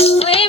Wait.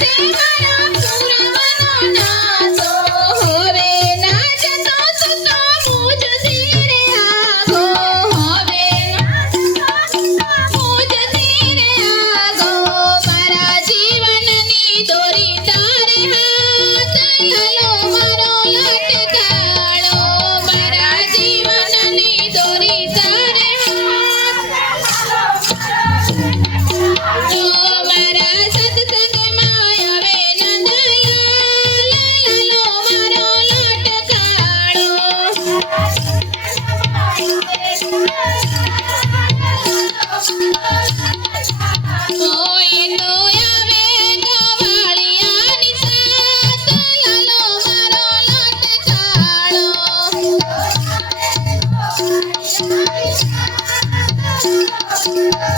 Yeah.